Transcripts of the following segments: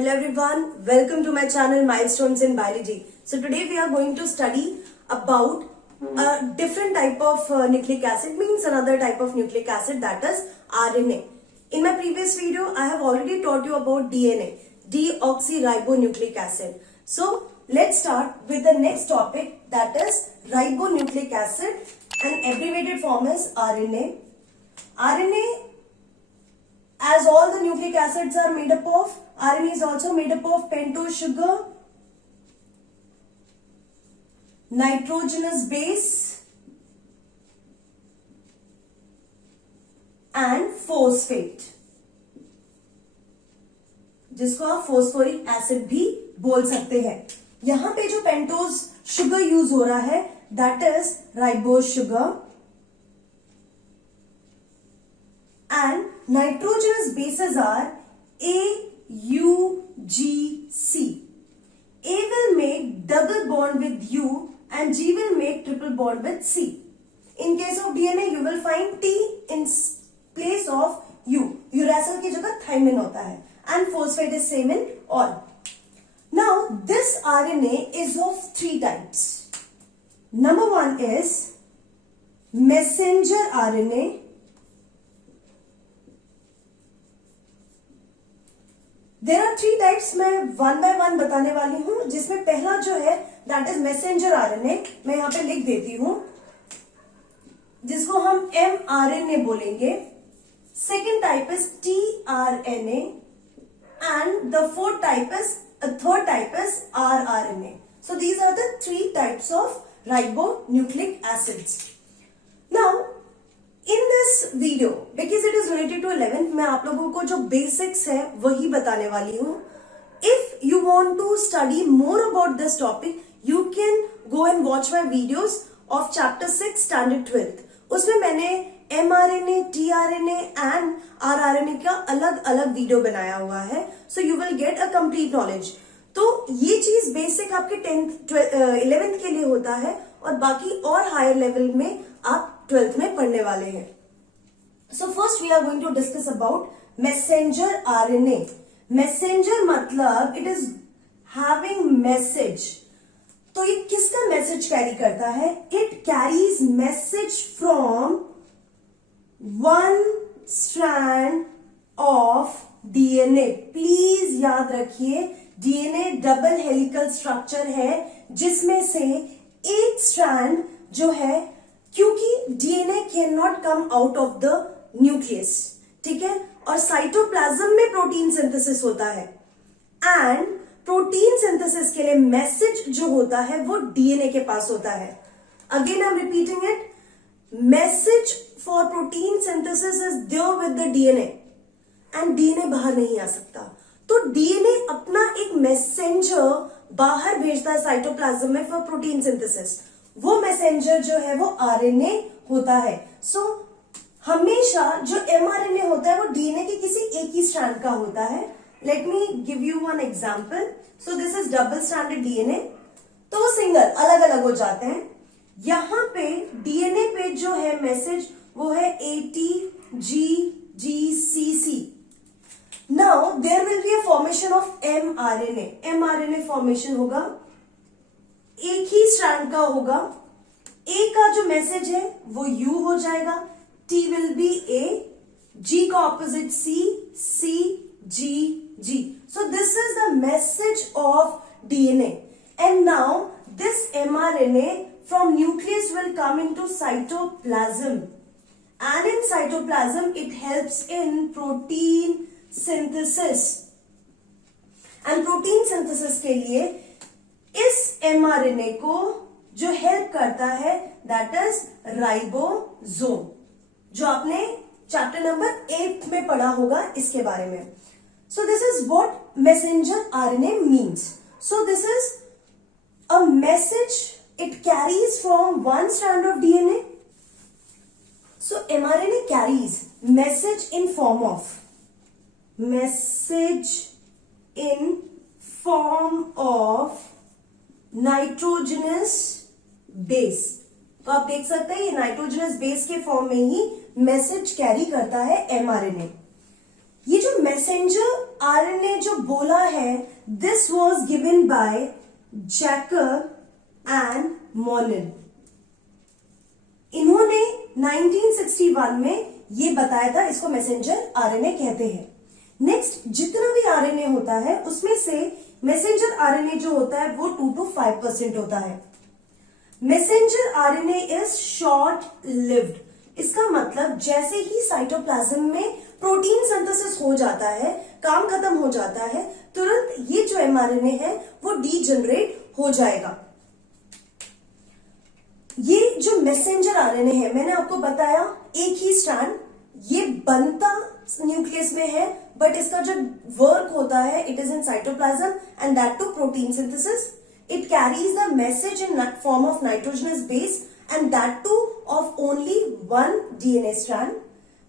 Hello everyone, welcome to my channel Milestones in Biology. So today we are going to study about a different type of nucleic acid, means another type of nucleic acid, that is RNA. In my previous video, I have already taught you about DNA, deoxyribonucleic acid. So let's start with the next topic, that is ribonucleic acid, and abbreviated form is RNA. RNA, as all the nucleic acids are made up of, RNA is also made up of pentose sugar, nitrogenous base and phosphate, जिसको आप phosphoric acid भी बोल सकते हैं. यहां पे जो pentose sugar use हो रहा है, that is ribose sugar, and nitrogenous bases are A, U, G, C. A will make double bond with U and G will make triple bond with C. In case of DNA, you will find T in place of U. Uracil की जगह thymine होता है, and phosphate is same in all. Now, this RNA is of three types. Number one is messenger RNA. There are three types, मैं one by one बताने वाली हूं, जिसमें पहला जो है दैट इज मैसेंजर आरएनए. मैं यहां पे लिख देती हूं, जिसको हम mRNA बोलेंगे. Second type is tRNA and the third type is rRNA. So these are the three types of ribonucleic acids. Now in this video, because it is related to 11th, मैं आप लोगों को जो बेसिक्स है वही बताने वाली हूं. If you want to study more about this topic, you can go and watch my videos of chapter 6 standard 12th. उसमें मैंने mRNA, tRNA एंड rRNA का अलग अलग वीडियो बनाया हुआ है. So you will get a complete knowledge. तो ये चीज बेसिक आपके 11th के लिए होता है, और बाकी और हायर लेवल में आप 12th में पढ़ने वाले हैं. So first we are going to discuss about messenger RNA. Messenger मतलब इट इज हैविंग मैसेज. तो ये किसका मैसेज कैरी करता है? It carries message from one strand of DNA. Please याद रखिए, डीएनए डबल हेलिकल स्ट्रक्चर है, जिसमें से एक स्ट्रैंड जो है, क्योंकि DNA can not come out of the nucleus, ठीक है, और साइटोप्लाज्म में प्रोटीन सिंथेसिस होता है, एंड प्रोटीन सिंथेसिस के लिए मैसेज जो होता है वो डीएनए के पास होता है. Again I am repeating it, message for protein synthesis is there with the DNA, and DNA बाहर नहीं आ सकता. तो डीएनए अपना एक मैसेंजर बाहर भेजता है साइटोप्लाज्म में फॉर प्रोटीन सिंथेसिस. वो मैसेंजर जो है वो आरएनए होता है. सो हमेशा जो mRNA होता है वो डीएनए के किसी एक ही स्ट्रैंड का होता है. Let me give you one example. So this is double stranded DNA. तो वो सिंगल अलग अलग हो जाते हैं. यहां पे डीएनए पे जो है मैसेज वो है ATGGCC. Now there will be a formation of mRNA. mRNA formation होगा, एक ही स्ट्रैंड का होगा. ए का जो मैसेज है वो यू हो जाएगा, T will be A, G का opposite C, C G G. So this is the message of DNA. And now this mRNA from nucleus will come into cytoplasm, and in cytoplasm it helps in protein synthesis. And protein synthesis के लिए इस mRNA को जो help करता है that is ribosome, जो आपने chapter number 8 में पढ़ा होगा इसके बारे में. सो this is what messenger RNA means. So this is a message it carries from one strand of DNA. So mRNA carries message in form of nitrogenous base. तो आप देख सकते हैं ये नाइट्रोजनस बेस के फॉर्म में ही मैसेज कैरी करता है mRNA. ये जो मैसेंजर आरएनए जो बोला है, this was given by Jacob and Monin. इन्होंने 1961 में ये बताया था, इसको मैसेंजर आरएनए कहते हैं। नेक्स्ट, जितना भी आरएनए होता है उसमें से मैसेंजर आरएनए जो होता है वो 2 to 5% होता है। Messenger RNA is short lived. इसका मतलब जैसे ही साइटोप्लाज्म में प्रोटीन सिंथेसिस हो जाता है, काम खत्म हो जाता है, तुरंत ये जो एमआरएनए है वो डीजनरेट हो जाएगा। ये जो मैसेंजर आरएनए है, मैंने आपको बताया एक ही स्ट्रैंड, ये बनता न्यूक्लियस में है, बट इसका जो वर्क होता है it is in cytoplasm and that too protein synthesis. It carries the message in form of nitrogenous base and that too of only one DNA strand.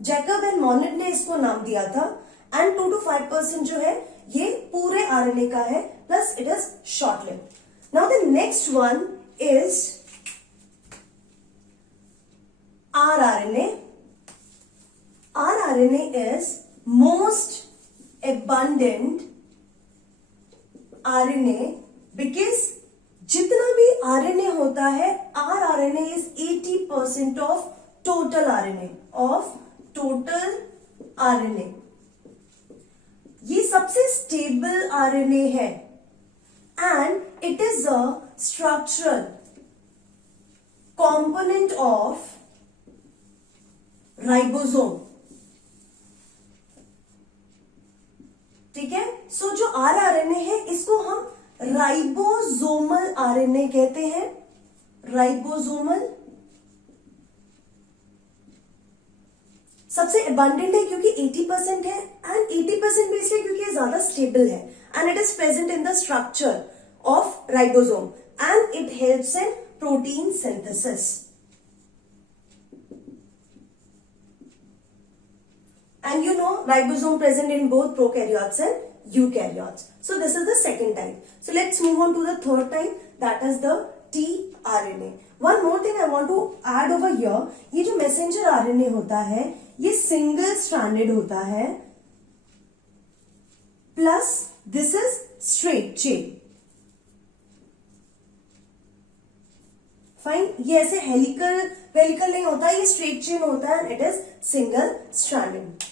Jacob and Monod ने इसको नाम दिया था and 2 to 5% जो है ये पूरे RNA का है, plus it is short lived. Now the next one is rRNA. rRNA is most abundant RNA because जितना भी आरएनए होता है, rRNA is 80% of total RNA, of total RNA. ये सबसे स्टेबल आरएनए है and it is a structural component of ribosome. ठीक है, सो जो rRNA है इसको हम राइबोसोमल आरएनए कहते हैं। राइबोसोमल सबसे अबंडेंट है क्योंकि 80% है, एंड 80% भी इसलिए क्योंकि ये ज्यादा स्टेबल है and it is present in the structure of ribosome and it helps in protein synthesis. And you know ribosome present in both prokaryotes and eukaryotes. So this is the second type. So let's move on to the third type, that is the tRNA. One more thing I want to add over here, ये जो messenger RNA होता है ये single stranded होता है, plus this is straight chain. Fine, ये ऐसे helical वेलिकल नहीं होता, ये स्ट्रेट चेन होता है and it is single stranded.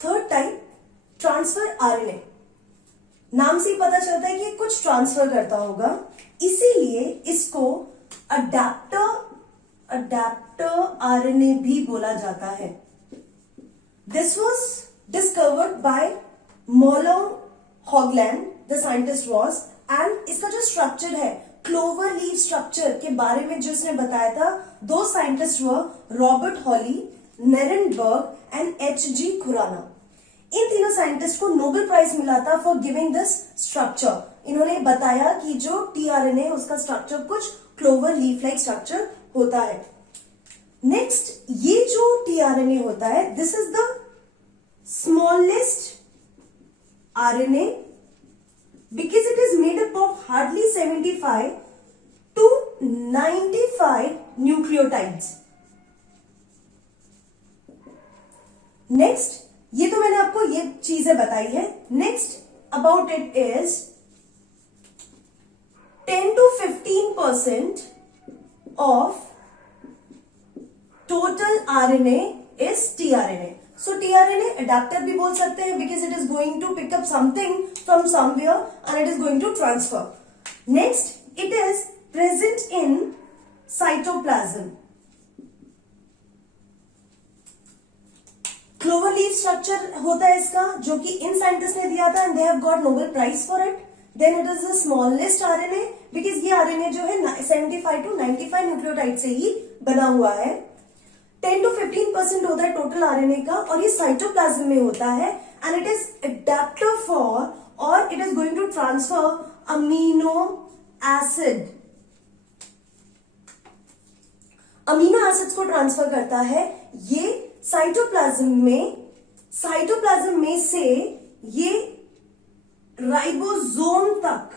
Third type, transfer RNA. नाम से ही पता चलता है कि कुछ ट्रांसफर करता होगा, इसीलिए इसको अडेप्टर आरएनए भी बोला जाता है। This was discovered by Mahlon Hoagland, the scientist was, and इसका जो स्ट्रक्चर है, क्लोवर लीफ स्ट्रक्चर के बारे में जो इसने बताया था, दो scientist were Robert Holley, Nirenberg and H G. Khorana. इन तीनों साइंटिस्ट को नोबेल प्राइज मिला था फॉर गिविंग दिस स्ट्रक्चर। इन्होंने बताया कि जो टीआरएनए उसका स्ट्रक्चर कुछ क्लोवर लीफ लाइक स्ट्रक्चर होता है। नेक्स्ट, ये जो टीआरएनए होता है, this is the smallest RNA because it is made up of hardly 75 to 95 nucleotides. Next, ये तो मैंने आपको ये चीजें बताई है। Next about it is 10 to 15% of total RNA is tRNA. So tRNA adapter भी बोल सकते हैं because it is going to pick up something from somewhere and it is going to transfer. Next, it is present in cytoplasm. Clover leaf structure होता है इसका, जो कि इन scientist ने दिया था and they have got Nobel Prize for it. Then it is the smallest RNA because ये RNA जो है 75 to 95 न्यूक्लियोटाइड से ही बना हुआ है। 10 to 15% होता है टोटल आरएनए का और ये साइटोप्लाज्म में होता है and it is adapter for और it is going to transfer amino acid. Amino acids को ट्रांसफर करता है ये साइटोप्लाज्म में से ये राइबोसोम तक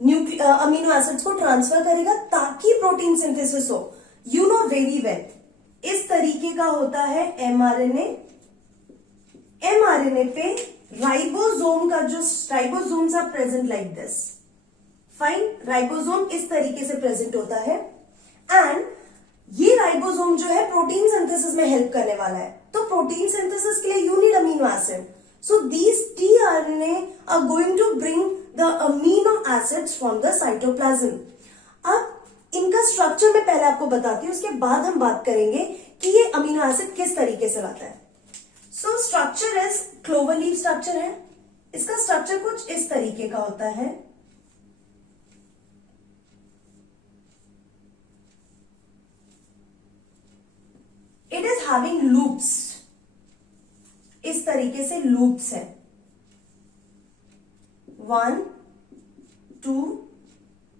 अमीनो एसिड्स को ट्रांसफर करेगा ताकि प्रोटीन सिंथेसिस हो। You know very well इस तरीके का होता है एमआरएनए। एमआरएनए पे राइबोसोम का जो ribosomes are present like this. Fine, ribosome इस तरीके से प्रेजेंट होता है एंड ये राइबोसोम जो है प्रोटीन सिंथेसिस में हेल्प करने वाला है। तो प्रोटीन सिंथेसिस के लिए you need amino acid, so these tRNA are going to bring the amino acids from the cytoplasm. अब इनका स्ट्रक्चर मैं पहले आपको बताती हूं, उसके बाद हम बात करेंगे कि ये अमीनो एसिड किस तरीके से लाता है। So structure is clover leaf structure है। इसका स्ट्रक्चर कुछ इस तरीके का होता है। इट इज हैविंग लूप्स, इस तरीके से लूप्स है। 1 2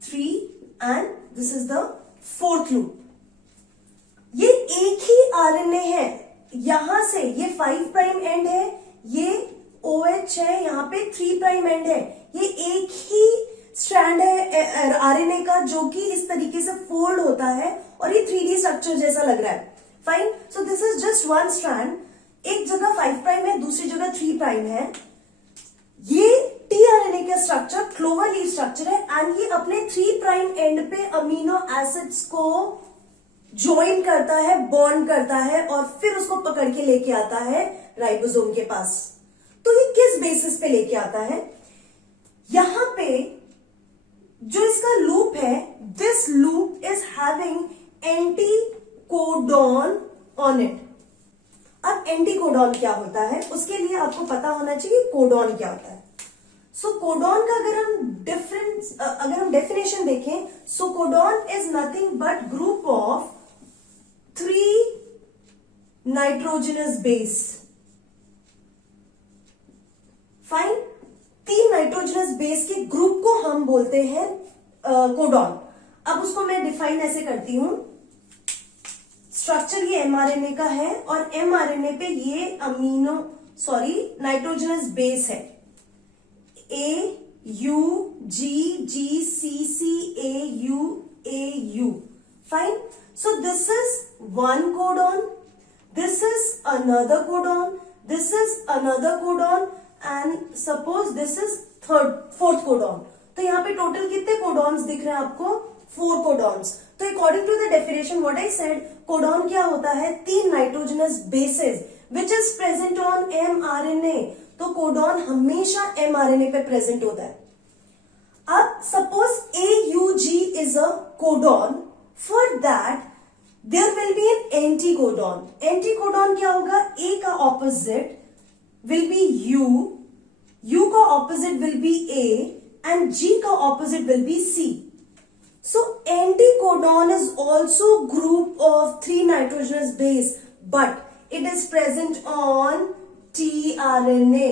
3 and this is the 4th loop. ये एक ही आरएनए है, यहां से ये 5 प्राइम एंड है, ये OH है, यहां पे 3 प्राइम एंड है। ये एक ही स्ट्रैंड है आरएनए का जो कि इस तरीके से फोल्ड होता है और ये 3D स्ट्रक्चर जैसा लग रहा है। Fine, so this is just one strand. एक जगह 5 प्राइम है, दूसरी जगह 3 प्राइम है। ये टीआरएनए का स्ट्रक्चर क्लोवर लीफ स्ट्रक्चर है एंड ये अपने 3 प्राइम एंड पे अमीनो एसिड्स को ज्वाइन करता है, बॉन्ड करता है और फिर उसको पकड़ के लेके आता है राइबोसोम के पास। तो ये किस बेसिस पे लेके आता है? यहां पे जो इसका लूप है, this loop is having anti codon on it. अब एंटी कोडॉन क्या होता है उसके लिए आपको पता होना चाहिए कोडॉन क्या होता है। सो कोडॉन का अगर हम डेफिनेशन देखें, so codon is nothing but group of 3 nitrogenous base. Fine, 3 nitrogenous base के ग्रुप को हम बोलते हैं कोडॉन। अब उसको मैं डिफाइन ऐसे करती हूं। स्ट्रक्चर ये एमआरएनए का है और एमआरएनए पे ये नाइट्रोजनस बेस है। A U G G C C A U A U. Fine. So this is one codon. This is another codon. This is another codon. And suppose this is fourth codon. तो यहाँ पे total कितने codons दिख रहे हैं आपको? 4 codons. तो according to the definition what I said, codon क्या होता है? 3 nitrogenous bases which is present on mRNA. तो कोडॉन हमेशा एमआरएनए पे प्रेजेंट होता है। अब suppose AUG is a codon, for that there will be an anticodon. Anticodon क्या होगा? A का ऑपोजिट विल बी U का opposite will be A and G का opposite will be C। So anticodon is also group of 3 nitrogenous base, but it is present on tRNA.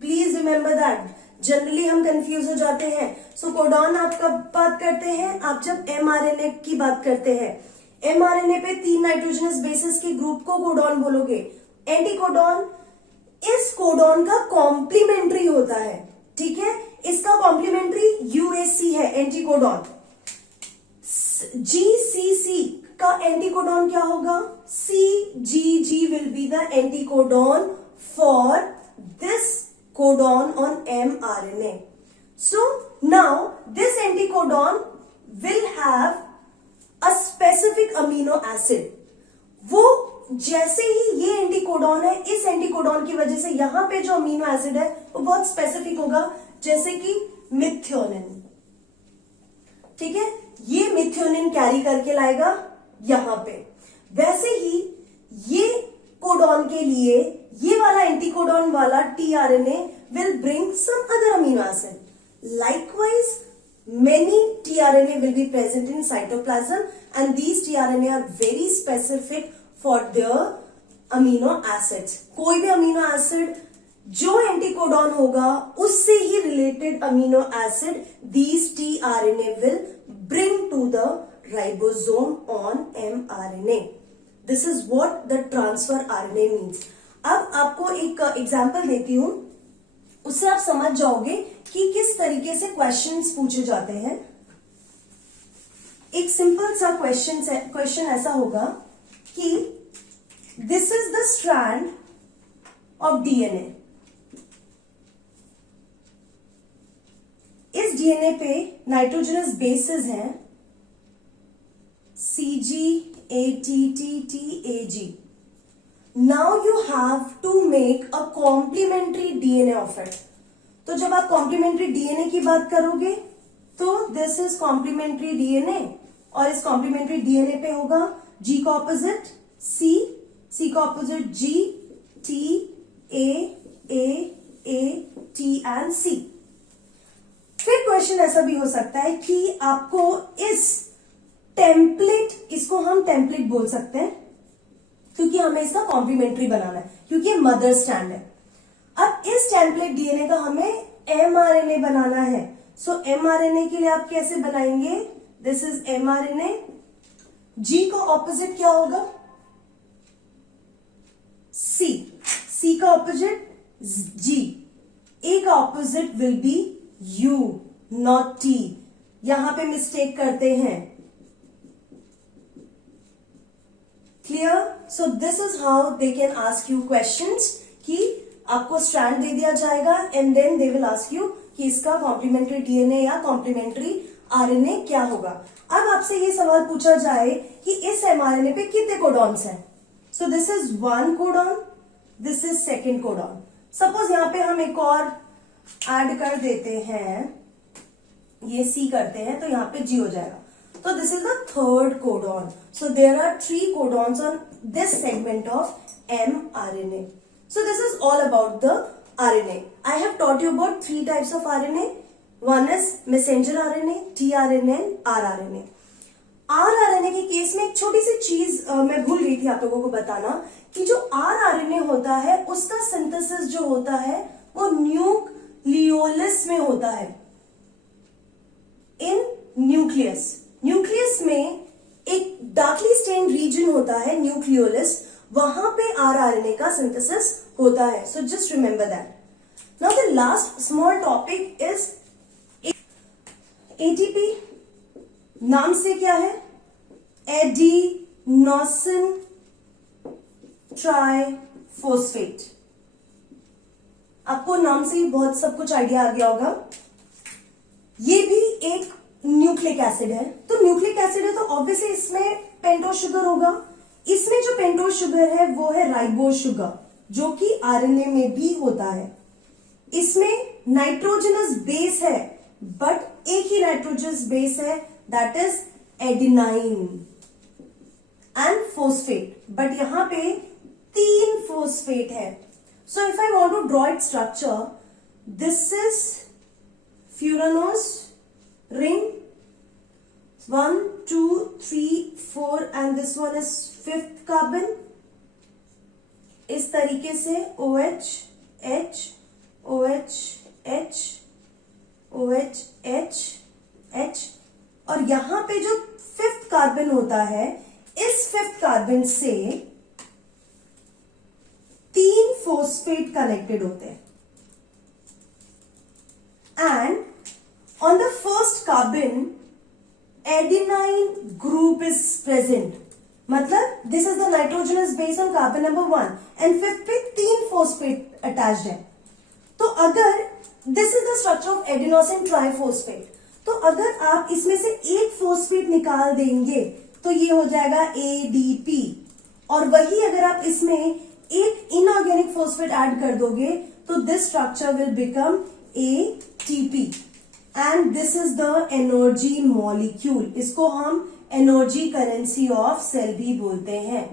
Please remember that. Generally हम confuse हो जाते हैं। सो codon आप कब बात करते हैं? आप जब एमआरएनए की बात करते हैं। एमआरएनए पे 3 नाइट्रोजनस बेसिस के ग्रुप को कोडॉन बोलोगे। एंटीकोडॉन इस कोडॉन का कॉम्प्लीमेंट्री होता है, ठीक है? इसका कॉम्प्लीमेंट्री UAC है एंटीकोडॉन। GCC का एंटीकोडॉन क्या होगा? CGG will be the anticodon for this codon on mRNA. So now this anticodon will have a specific amino acid. वो जैसे ही ये एंटीकोडॉन है, इस एंटीकोडॉन की वजह से यहां पे जो अमीनो एसिड है वो बहुत स्पेसिफिक होगा, जैसे कि मिथ्योनिन। ठीक है, ये मिथ्योनिन कैरी करके लाएगा यहां पे। वैसे ही ये कोडॉन के लिए ये वाला एंटीकोडॉन वाला tRNA will bring some other amino acid. Likewise, many tRNA will be present in cytoplasm and these tRNA are very specific for their amino acids. कोई भी अमीनो एसिड जो एंटीकोडॉन होगा उससे ही related amino acid these tRNA will bring to the ribosome on mRNA. This is what the transfer RNA means. अब आपको एक example देती हूं, उससे आप समझ जाओगे कि किस तरीके से क्वेश्चंस पूछे जाते हैं। एक सिंपल सा क्वेश्चन ऐसा होगा कि this is the strand of DNA. इस डीएनए पे नाइट्रोजनस बेसेस हैं CGATTTAG. Now you have to make a complementary DNA of it. तो जब आप कॉम्प्लीमेंट्री डीएनए की बात करोगे तो दिस इज कॉम्प्लीमेंट्री डीएनए और इस कॉम्प्लीमेंट्री डीएनए पे होगा G का ऑपोजिट C, C का opposite G, T, A, T and C। फिर क्वेश्चन ऐसा भी हो सकता है कि आपको इस टेम्पलेट, इसको हम टेम्पलेट बोल सकते हैं क्योंकि हमें इसका कॉम्प्लीमेंट्री बनाना है, क्योंकि ये मदर स्टैंड है। अब इस टेम्पलेट डीएनए का हमें एमआरएनए बनाना है। सो एमआरएनए के लिए आप कैसे बनाएंगे? This is mRNA. जी का ऑपोजिट क्या होगा? सी, सी का ऑपोजिट जी, ए का opposite will be U, not T. यहां पे मिस्टेक करते हैं। Clear? So this is how they can ask you questions कि आपको स्ट्रैंड दे दिया जाएगा and then they will ask you कि इसका कॉम्प्लीमेंट्री डीएनए या कॉम्प्लीमेंट्री आरएनए क्या होगा। अब आपसे ये सवाल पूछा जाए कि इस एमआरएनए पे कितने कोडॉन्स हैं? सो this is 1 codon, this is 2nd codon. Suppose यहां पे हम एक और ऐड कर देते हैं, ये सी करते हैं तो यहां पे जी हो जाएगा। So this is the 3rd codon. So there are 3 codons on this segment of mRNA. So this is all about the RNA. I have taught you about 3 types of RNA. One is messenger RNA, tRNA and rRNA. rRNA के case में एक छोटी सी चीज मैं भूल गई थी आप लोगों को बताना कि जो rRNA होता है उसका सिंथेसिस जो होता है वो न्यूक्लियोलस में होता है, इन न्यूक्लियस। न्यूक्लियस में एक डार्कली स्टेन्ड रीजन होता है न्यूक्लियोलस, वहां पे आरआरएनए का सिंथेसिस होता है। So just remember that. Now the last small topic is ATP. नाम से क्या है? Adenosine triphosphate. आपको नाम से ही बहुत सब कुछ आइडिया आ गया होगा। ये भी एक न्यूक्लिक एसिड है। तो न्यूक्लिक एसिड है तो ऑब्वियसली इसमें पेंटोज शुगर होगा। इसमें जो पेंटोज शुगर है वो है राइबोज शुगर, जो कि आरएनए में भी होता है। इसमें नाइट्रोजनस बेस है, बट एक ही नाइट्रोजनस बेस है, that is adenine and phosphate, but यहां पे 3 फोस्फेट है। So if I want to draw it structure, this is furanose ring 1 2 3 4 and this one is 5th carbon। इस तरीके से OH H OH H OH H H, और यहां पे जो 5th कार्बन होता है, इस 5th कार्बन से 3 फोस्फेट कनेक्टेड होते हैं and on the first carbon adenine group is present। मतलब this is the nitrogenous base on carbon number 1 and 5th पे 3 phosphate attached है। तो अगर this is the structure of adenosine triphosphate, तो अगर आप इसमें से एक फोस्फेट निकाल देंगे तो ये हो जाएगा ADP, और वही अगर आप इसमें एक इनऑर्गेनिक फोस्फेट ऐड कर दोगे तो this structure will become ATP and this is the energy molecule. इसको हम एनर्जी करेंसी ऑफ सेल भी बोलते हैं।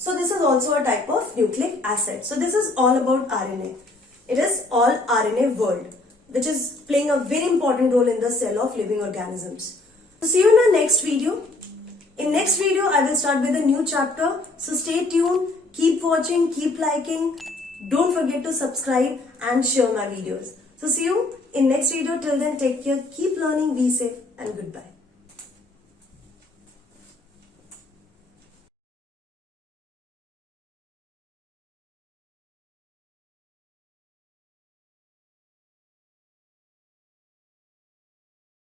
सो this is also a type of nucleic acid. So this is all about RNA. It is all RNA world which is playing a very important role in the cell of living organisms. So see you in the next video. In next video, I will start with a new chapter. So stay tuned, keep watching, keep liking. Don't forget to subscribe and share my videos. So see you in next video. Till then, take care, keep learning, be safe, and goodbye.